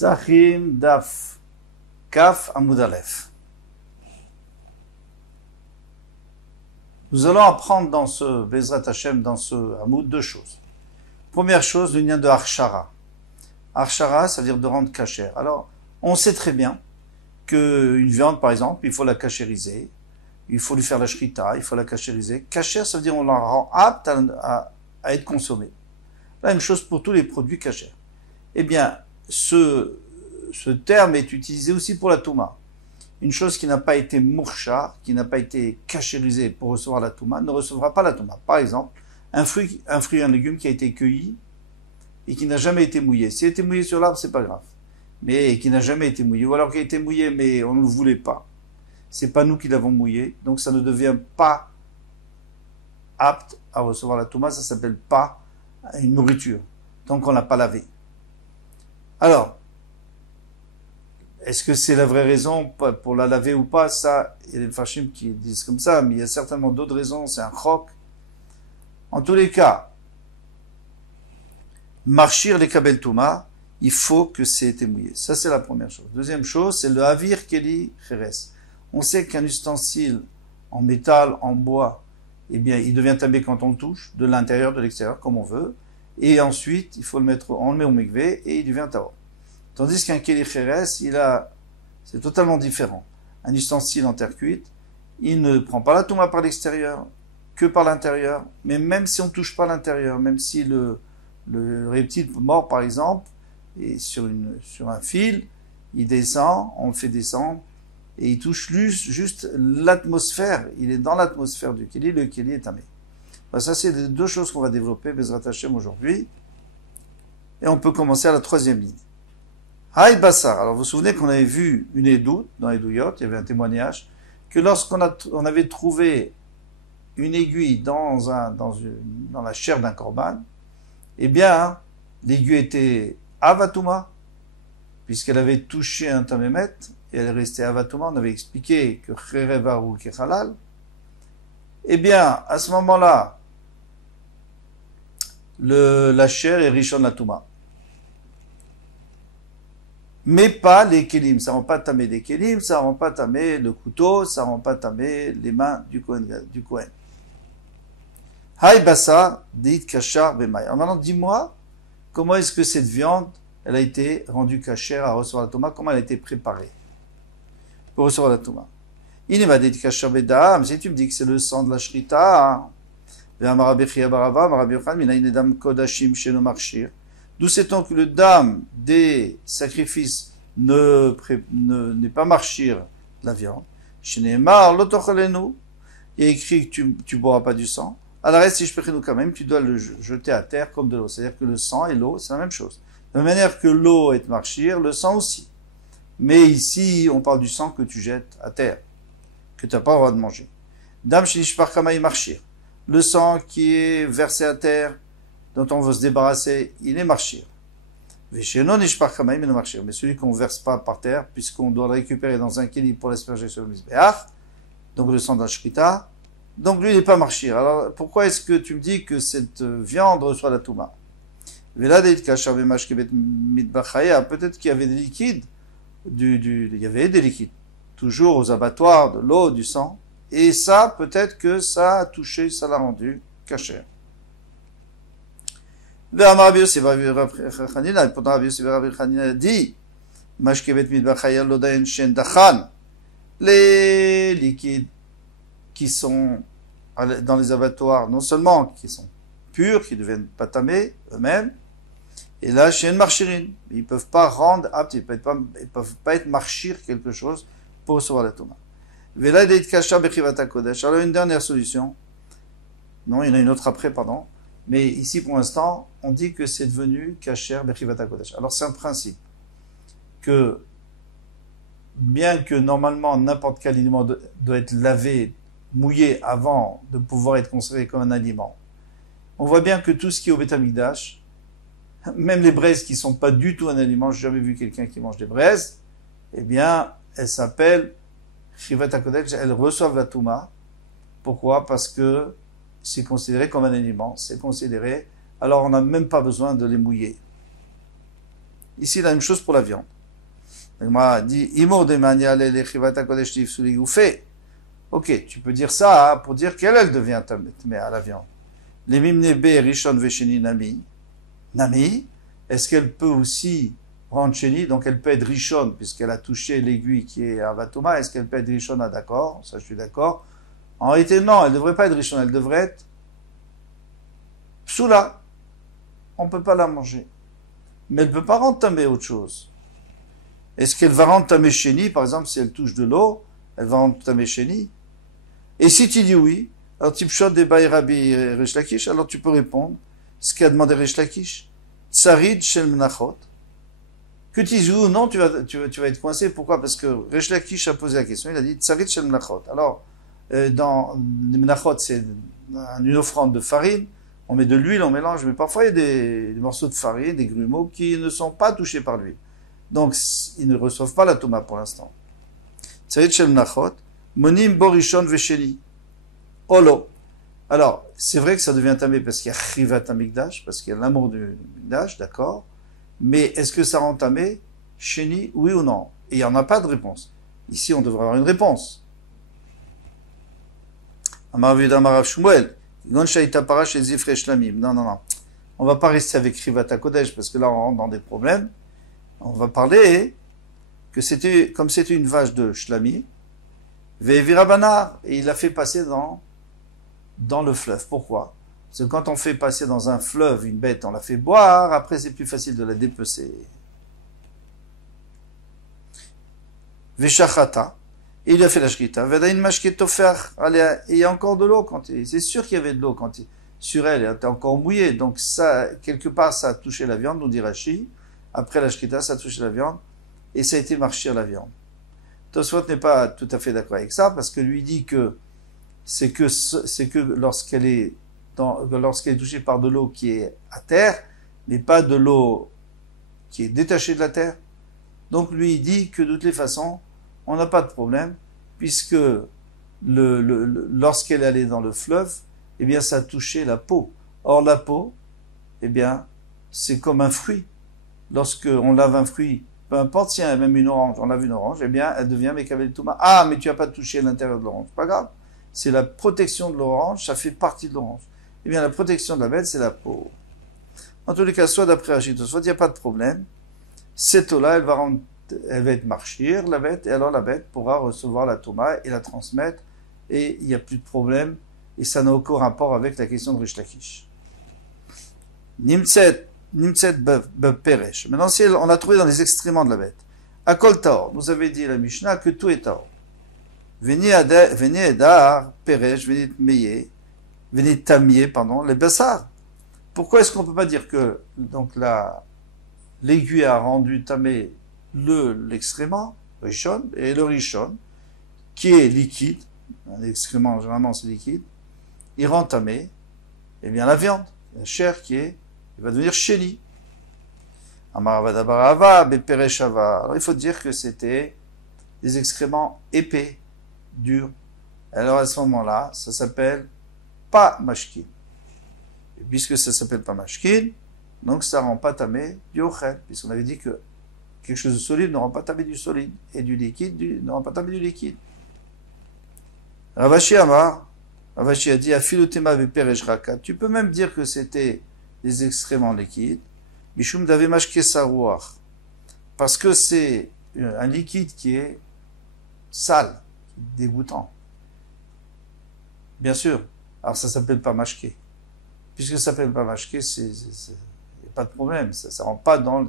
Psachim Daf Kaf Amud Aleph. Nous allons apprendre dans ce Bezrat Hashem, dans ce Hamoud, deux choses. Première chose, le lien de Arshara. Arshara, ça veut dire de rendre cachère. Alors, on sait très bien qu'une viande, par exemple, il faut la cachériser, il faut lui faire la shrita, il faut la cachériser. Cachère, ça veut dire on la rend apte à être consommée. La même chose pour tous les produits cachères. Eh bien, ce terme est utilisé aussi pour la touma. Une chose qui n'a pas été mourcha, qui n'a pas été cachérisée pour recevoir la touma, ne recevra pas la touma. Par exemple, un fruit et un légume qui a été cueilli et qui n'a jamais été mouillé. S'il a été mouillé sur l'arbre, c'est pas grave. Mais qui n'a jamais été mouillé, ou alors qui a été mouillé mais on ne le voulait pas. C'est pas nous qui l'avons mouillé, donc ça ne devient pas apte à recevoir la touma, ça s'appelle pas une nourriture. Donc on l'a pas lavé. Alors, est-ce que c'est la vraie raison pour la laver ou pas? Ça, il y a des fachim qui disent comme ça, mais il y a certainement d'autres raisons, c'est un chok. En tous les cas, marchir les kabel touma, il faut que c'est été mouillé. Ça, c'est la première chose. Deuxième chose, c'est le havir keli cheres. On sait qu'un ustensile en métal, en bois, eh bien, il devient tamé quand on le touche, de l'intérieur, de l'extérieur, comme on veut. Et ensuite, il faut le mettre, on le met au mikvé et il devient tahor. Tandis qu'un keli cheres, c'est totalement différent. Un ustensile en terre cuite, il ne prend pas la touma par l'extérieur, que par l'intérieur. Mais même si on ne touche pas l'intérieur, même si le reptile mort, par exemple, est sur un fil, il descend, on le fait descendre, et il touche juste l'atmosphère. Il est dans l'atmosphère du keli, le keli est tamé. Ça, c'est les deux choses qu'on va développer, Bezrat Hashem, aujourd'hui. Et on peut commencer à la troisième ligne. Haï Bassar. Alors, vous vous souvenez qu'on avait vu une édoute dans les douillottes, il y avait un témoignage, que lorsqu'on avait trouvé une aiguille dans la chair d'un korban, eh bien, l'aiguille était avatouma, puisqu'elle avait touché un tamémet, et elle est restée avatouma. On avait expliqué que cherevaru kechalal. Eh bien, à ce moment-là, la chair est riche en la touma. Mais pas les kélim. Ça rend pas tamé les kélim, ça rend pas tamé le couteau, ça rend pas tamé les mains du Kohen. Haï bassa, dit kachar bemay. Alors maintenant, dis-moi, comment est-ce que cette viande, elle a été rendue kachère à recevoir la touma, comment elle a été préparée pour recevoir la touma? Il m'a dit kachar bedam, si tu me dis que c'est le sang de la shrita, d'où sait-on que le dam des sacrifices n'est pas marchir la viande? Il y a écrit que tu boiras pas du sang. Alors si je prie nous quand même, tu dois le jeter à terre comme de l'eau. C'est-à-dire que le sang et l'eau, c'est la même chose. De la même manière que l'eau est marchir, le sang aussi. Mais ici, on parle du sang que tu jettes à terre, que tu n'as pas le droit de manger. Dam shinishpar kamay marchir. Le sang qui est versé à terre, dont on veut se débarrasser, il est marchir. Veshenon nishpar kamay mais marchir. Mais celui qu'on verse pas par terre, puisqu'on doit le récupérer dans un keli pour l'asperger sur le misbeach, donc le sang de la shrita, donc lui il n'est pas marchir. Alors pourquoi est-ce que tu me dis que cette viande reçoit la touma? Peut-être qu'il y avait des liquides, il y avait des liquides, toujours aux abattoirs, de l'eau, du sang, et ça, peut-être que ça a touché, ça l'a rendu cachère. Pourtant Rabbi Yossi Chanina dit, les liquides qui sont dans les abattoirs, non seulement qui sont purs, qui deviennent pas tamés eux-mêmes, et là, chez une marchirine, ils peuvent pas rendre apte, ils peuvent pas être marchir quelque chose pour recevoir la touma. Alors une dernière solution, non, il y en a une autre après, pardon, mais ici pour l'instant, on dit que c'est devenu kasher bechivata kodesh. Alors c'est un principe que bien que normalement n'importe quel aliment doit être lavé, mouillé avant de pouvoir être considéré comme un aliment, on voit bien que tout ce qui est au Beth Amikdash, même les braises qui sont pas du tout un aliment, j'ai jamais vu quelqu'un qui mange des braises, eh bien, elles s'appellent Chivata Kodesh, elles reçoivent la Touma. Pourquoi? Parce que c'est considéré comme un aliment, c'est considéré, alors on n'a même pas besoin de les mouiller. Ici, la même chose pour la viande. L'Agmara dit, Imo de maniale le chivata kodesh tifsuli fait. Ok, tu peux dire ça pour dire qu'elle devient tamé à la viande. Les mimnebe rishon vesheni nami. Nami, est-ce qu'elle peut aussi rendre sheni, donc elle peut être rishon, puisqu'elle a touché l'aiguille qui est avatoma, est-ce qu'elle peut être rishon? Ah, d'accord, ça je suis d'accord. En réalité, non, elle ne devrait pas être rishon, elle devrait être psoula. On ne peut pas la manger. Mais elle ne peut pas rendre tamé autre chose. Est-ce qu'elle va rendre tamé sheni, par exemple, si elle touche de l'eau, elle va rendre tamé sheni? Et si tu dis oui, alors Tipshot de Rabbi Resh Lakish, alors tu peux répondre ce qu'a demandé Resh Lakish. Tsarid shel menachot. Que tu dises oui ou non, tu vas être coincé. Pourquoi? Parce que Resh Lakish a posé la question, il a dit Tsarid shel menachot. Alors, dans les menachot, c'est une offrande de farine, on met de l'huile, on mélange, mais parfois il y a des morceaux de farine, des grumeaux qui ne sont pas touchés par l'huile. Donc, ils ne reçoivent pas la touma pour l'instant. Tsarid shel menachot. Monim borishon vesheni. Olo. Alors, c'est vrai que ça devient tamé parce qu'il y a chivat amigdash, parce qu'il y a l'amour du migdash, d'accord. Mais est-ce que ça rend tamé? Sheni, oui ou non? Et il n'y en a pas de réponse. Ici, on devrait avoir une réponse. Amar Vidam Arav Shmuel. Gon shaita parash et zifre shlamim. Non, non, non. On va pas rester avec chivat kodesh parce que là, on rentre dans des problèmes. On va parler que c'était, comme c'était une vache de shlamim, Ve'evirabanar, et il l'a fait passer dans le fleuve. Pourquoi? Parce que quand on fait passer dans un fleuve une bête, on la fait boire, après c'est plus facile de la dépecer. Ve'shachata, et il a fait la shkita. Ve'dain mashketofer, et il y a encore de l'eau c'est sûr qu'il y avait de l'eau sur elle, elle était encore mouillée, donc ça, quelque part, ça a touché la viande, nous dit Rashi. Après la shkita, ça a touché la viande, et ça a été marchir la viande. Tosfot n'est pas tout à fait d'accord avec ça, parce que lui dit que c'est que lorsqu'elle est touchée par de l'eau qui est à terre, mais pas de l'eau qui est détachée de la terre. Donc lui il dit que de toutes les façons, on n'a pas de problème, puisque lorsqu'elle allait dans le fleuve, eh bien ça a touché la peau. Or la peau, eh bien, c'est comme un fruit. Lorsque on lave un fruit, peu importe si y a même une orange, on lave une orange, eh bien, elle devient Mekavel Touma. Ah, mais tu n'as pas touché l'intérieur de l'orange. Pas grave. C'est la protection de l'orange, ça fait partie de l'orange. Eh bien, la protection de la bête, c'est la peau. En tous les cas, soit d'après Rachid, soit il n'y a pas de problème. Cette eau-là, elle va être marchir, la bête, et alors la bête pourra recevoir la Touma et la transmettre, et il n'y a plus de problème, et ça n'a aucun rapport avec la question de Rish Lakish. Nimtset Peresh. Maintenant, si on a trouvé dans les excréments de la bête. Akol Taor. Nous avait dit la Mishnah que tout est Taor. Venez Edar, Peresh, venez Tamier, pardon, les Bessar. Pourquoi est-ce qu'on ne peut pas dire que, donc l'aiguille a rendu Tamé l'excrément, Rishon, et le Rishon, qui est liquide, l'excrément, généralement, c'est liquide, il rend Tamé, eh bien, la viande, la chair il va devenir Sheni. Alors il faut dire que c'était des excréments épais, durs. Alors à ce moment-là, ça s'appelle pas mashkin. Et puisque ça s'appelle pas mashkin, donc ça rend pas tamé du ochel, puisqu'on avait dit que quelque chose de solide ne rend pas tamé du solide, et du liquide ne rend pas tamé du liquide. Ravashi a dit afilotema veperesh raka. Tu peux même dire que c'était des excréments liquides. Mishum d'ave mashke sarouach. Parce que c'est un liquide qui est sale, dégoûtant. Bien sûr. Alors ça s'appelle pas mashke. Puisque ça s'appelle pas mashke, il n'y a pas de problème. Ça rentre pas dans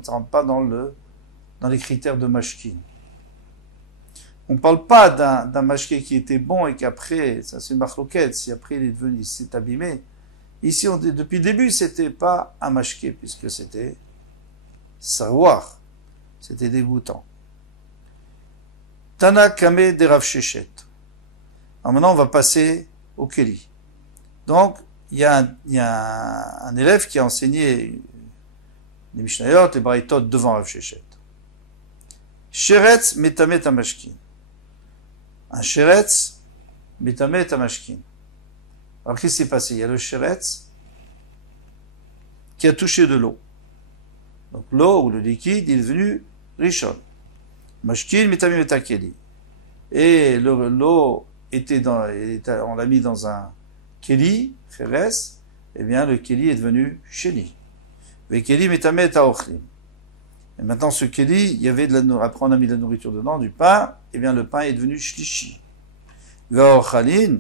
les critères de mashkin. On ne parle pas d'un mashke qui était bon et qu'après, ça c'est une machloquette, si après il s'est abîmé. Ici, depuis le début, c'était pas un mashke, puisque c'était savoir. C'était dégoûtant. Tana Kame de Rav Sheshet. Alors maintenant, on va passer au Keli. Donc, il y a un élève qui a enseigné les Mishnayot, les Braithot devant Rav Sheshet. Sheretz metamet amashkin. Un sheretz metamet amashkin. Alors, qu'est-ce qui s'est passé? Il y a le sheretz qui a touché de l'eau. Donc l'eau ou le liquide, il est devenu rishon. Mashkin metamim et keli. Et l'eau on l'a mis dans un keli, cheres, eh bien le keli est devenu sheni. Le keli metamim et aochlim. Et maintenant ce keli, il y avait après on a mis de la nourriture dedans, du pain, eh bien le pain est devenu shlishi. Vaochalin,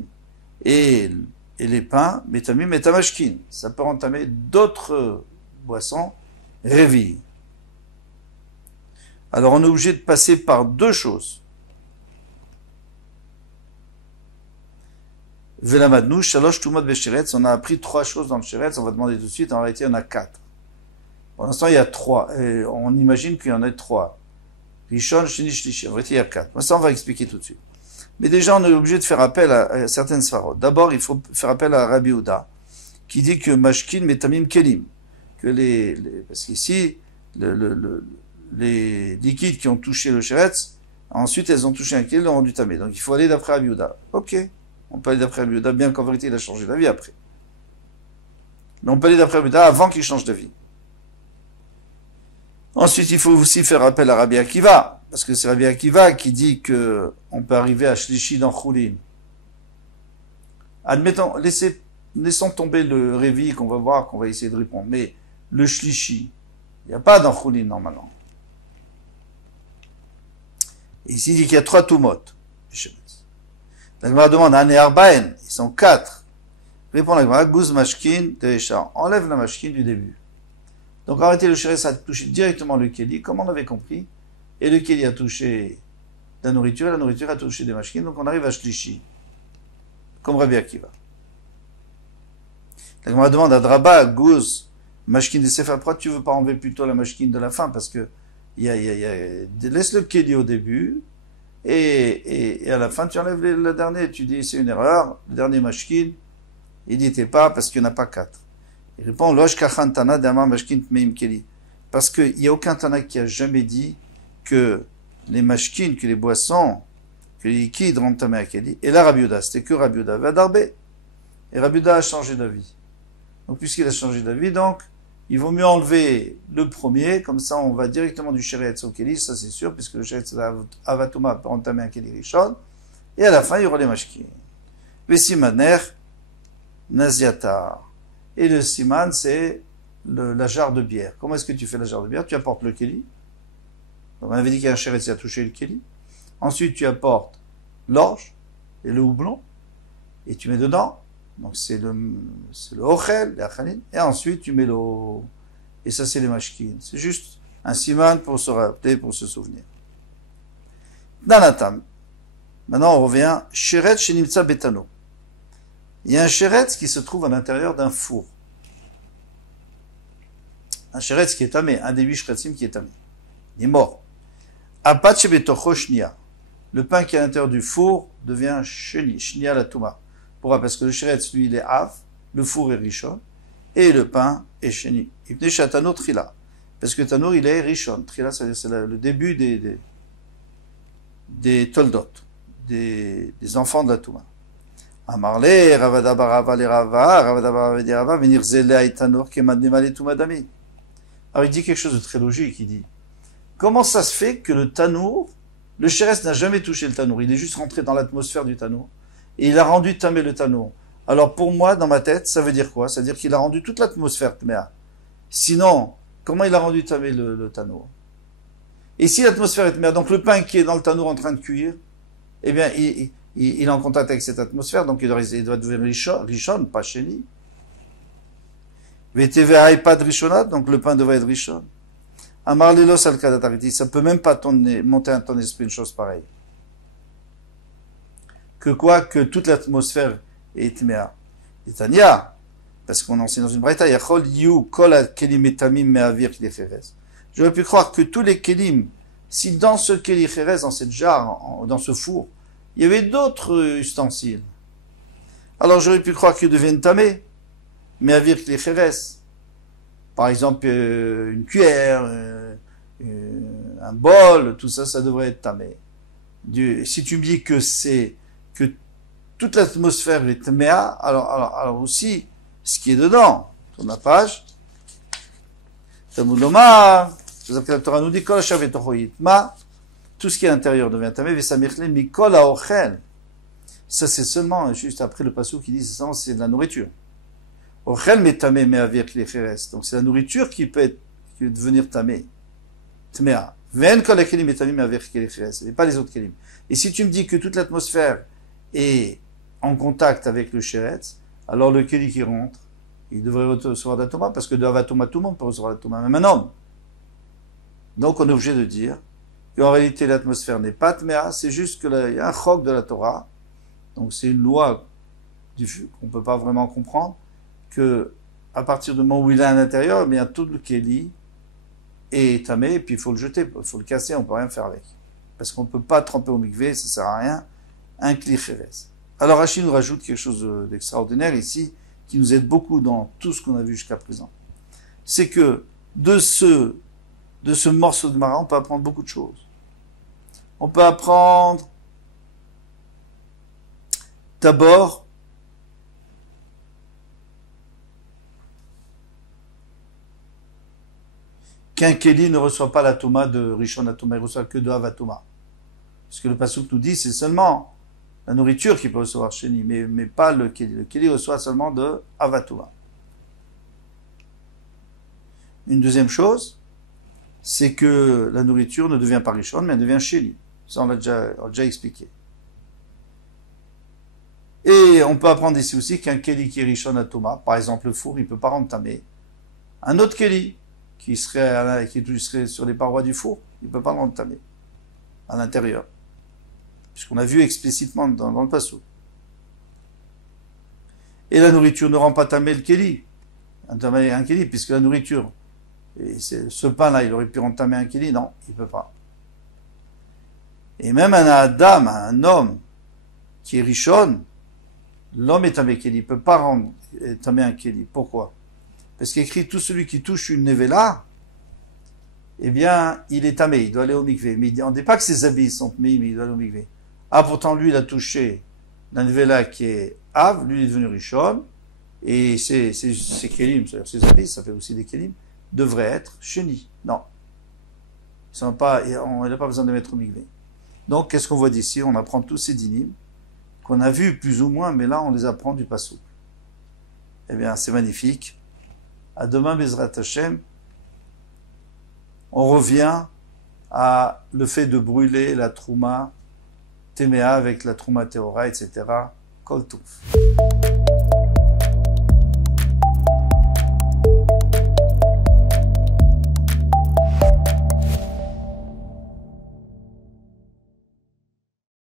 et les pains, metamim metamashkin. Ça peut entamer d'autres boissons, révi. Alors on est obligé de passer par deux choses. Velamadnou, shalosh tumot vesheretz, on a appris trois choses dans le sheretz, on va demander tout de suite, en réalité il y en a quatre. Pour l'instant il y a trois, et on imagine qu'il y en a trois. Rishon, sheni, shlishi, en réalité il y a quatre. Ça on va expliquer tout de suite. Mais déjà on est obligé de faire appel à certaines svarot. D'abord il faut faire appel à Rabbi Yehuda, qui dit que mashkin metamim kelim, que parce qu'ici, les liquides qui ont touché le sheretz, ensuite elles ont touché un keli, l'ont rendu tamé. Donc il faut aller d'après Rabbi Yehuda. Ok, on peut aller d'après Rabbi Yehuda, bien qu'en vérité il a changé d'avis après. Mais on peut aller d'après Rabbi Yehuda avant qu'il change d'avis. Ensuite il faut aussi faire appel à Rabbi Akiva, parce que c'est Rabbi Akiva qui dit que on peut arriver à shlishi dans chulin. Admettons, laissons tomber le révi qu'on va voir, qu'on va essayer de répondre. Mais le shlishi, il n'y a pas dans chulin normalement. Et ici, il dit qu'il y a trois tumot. La Gemara demande, Ane Arbaen, ils sont quatre. Répond la Gemara, Guz Mashkin, Terecha. Enlève la Mashkin du début. Donc, en réalité, le sheretz a touché directement le keli, comme on avait compris. Et le keli a touché la nourriture, et la nourriture a touché des Mashkin. Donc, on arrive à shlishi. Comme Rabbi Akiva. La Gemara demande à Draba, Guz, Mashkin de Sefer, pourquoi tu veux pas enlever plutôt la Mashkin de la fin? Parce que laisse le keli au début, et à la fin, tu enlèves le dernier, tu dis, c'est une erreur, le dernier mashkin, il n'y était pas, parce qu'il n'y en a pas quatre. Il répond, losh kachan tana d'ama mashkin tmeim keli. Parce qu'il n'y a aucun tana qui a jamais dit que les mashkin, que les boissons, que les liquides rendent tamé à keli. Et là, Rabbi Yehuda, c'était que Rabbi Yehuda va darber. Et Rabbi Yehuda a changé d'avis. Donc, puisqu'il a changé d'avis, donc, il vaut mieux enlever le premier, comme ça on va directement du sheretz au keli, ça c'est sûr, puisque le sheretz avatuma peut entamer un keli rishon, et à la fin il y aura les mashkin. Le simaner, naziatar. Et le siman, c'est la jarre de bière. Comment est-ce que tu fais la jarre de bière? Tu apportes le keli. Donc on avait dit qu'il y a un sheretz qui a touché le keli. Ensuite tu apportes l'orge et le houblon, et tu mets dedans. Donc c'est le ochel, les achalin, et ensuite tu mets l'eau. Et ça c'est les mashkin. C'est juste un siman pour se rappeler, pour se souvenir. Danatam. Maintenant on revient. Sheret shenimtsa betano. Il y a un sheretz qui se trouve à l'intérieur d'un four. Un sheretz qui est tamé, un des 8 sheretzim qui est tamé. Il est mort. Apache betocho shnia. Le pain qui est à l'intérieur du four devient sheni, shnia la touma. Pourquoi? Parce que le sheretz, lui, il est av, le four est rishon, et le pain est sheni. Ipne shatano trila. Parce que tanour, il est rishon. Trila, c'est le début des toldot, des enfants de la touma. Amarle, ravadabarava le rava, ravadabarava le rava, venir zela et tanour, kemadnemale touma dami. Alors, il dit quelque chose de très logique. Il dit, comment ça se fait que le tanour, le sheretz n'a jamais touché le tanour, il est juste rentré dans l'atmosphère du tanour, et il a rendu tamé le tanour. Alors pour moi, dans ma tête, ça veut dire quoi? Ça veut dire qu'il a rendu toute l'atmosphère tméa. Sinon, comment il a rendu tamé le tanour? Et si l'atmosphère est tméa, donc le pain qui est dans le tanour en train de cuire, eh bien, il est en contact avec cette atmosphère, donc il doit devenir rishon, pas sheni. VTVA pas de rishonat, donc le pain devrait être rishon. Amar lilos al kadatariti, ça peut même pas monter à ton esprit une chose pareille. Que quoi? Que toute l'atmosphère est tméa. Et Tania, parce qu'on enseigne dans une braïta, yachol yu kol kelim etamim me'avir cheres. J'aurais pu croire que tous les kelim, si dans ce keli cheres, dans cette jarre, dans ce four, il y avait d'autres ustensiles, alors j'aurais pu croire qu'ils deviennent tamés, me'avir cheres. Par exemple, une cuillère, un bol, tout ça, ça devrait être tamé. Si tu me dis que toute l'atmosphère est tméa, alors aussi, ce qui est dedans, tourne la page, Talmud Lomar, c'est-à-dire que la Torah nous dit, Kol Hashav Betocho Yitma, tout ce qui est intérieur devient tamé, Vesamichle Mikol Haochel. Ça, c'est seulement, juste après le passage qui dit, c'est de la nourriture. Ochel Metamé Me'avir Klicheres. Donc, c'est la nourriture qui peut devenir tamé. Tmea. Ven Kol Kelim Metamé Me'avir Klicheres. Et pas les autres kelim. Et si tu me dis que toute l'atmosphère est en contact avec le Sheretz, alors le Keli qui rentre, il devrait recevoir la Toma, parce que de Avatoma, tout le monde peut recevoir la Toma, même un homme. Donc on est obligé de dire qu'en réalité l'atmosphère n'est pas Tmea, c'est juste qu'il y a un chok de la Torah, donc c'est une loi qu'on ne peut pas vraiment comprendre, que à partir du moment où il est à l'intérieur, eh bien tout le Keli est tamé, et puis il faut le jeter, il faut le casser, on ne peut rien faire avec. Parce qu'on ne peut pas tremper au mikvé, ça ne sert à rien, un klicheres. Alors Rachid nous rajoute quelque chose d'extraordinaire ici, qui nous aide beaucoup dans tout ce qu'on a vu jusqu'à présent. C'est que de ce morceau de Mara, on peut apprendre beaucoup de choses. On peut apprendre d'abord qu'un Keli ne reçoit pas la Toma de Rishon Atoma, il reçoit que de Avatoma. Ce que le Passouk nous dit, c'est seulement la nourriture qui peut recevoir Sheni, mais pas le Keli. Le Keli reçoit seulement de Avatoma. Une deuxième chose, c'est que la nourriture ne devient pas Rishon, mais elle devient Sheni. Ça, on l'a déjà expliqué. Et on peut apprendre ici aussi qu'un Keli qui est Rishon Atoma, par exemple le four, il ne peut pas rendre tamé. Un autre Keli qui serait sur les parois du four, il ne peut pas rendre tamé à l'intérieur. Puisqu'on a vu explicitement dans le passage. Et la nourriture ne rend pas tamé le Keli. Un Keli, puisque la nourriture, et ce pain-là, il aurait pu rendre tamé un Keli, non, il ne peut pas. Et même un Adam, un homme qui est Rishon, l'homme est tamé Keli, il ne peut pas rendre tamé un Keli. Pourquoi? Parce qu'il écrit tout celui qui touche une nevela, eh bien, il est tamé, il doit aller au mikvé. Mais on ne dit pas que ses habits sont tamés, mais il doit aller au mikvé. Ah, pourtant, lui, il a touché la nevela qui est Av, lui, il est devenu Rishon, et ses kelim, c'est-à-dire ses habits, ça fait aussi des kelim, devraient être Sheni. Non. Il n'a pas besoin de mettre au mikvé. Donc, qu'est-ce qu'on voit d'ici? On apprend tous ces dynimes, qu'on a vus plus ou moins, mais là, on les apprend du Passouk. Eh bien, c'est magnifique. À demain, Bezrat Hashem. On revient à le fait de brûler la trouma Téméa avec la trouma Théora, etc. Kol Touf.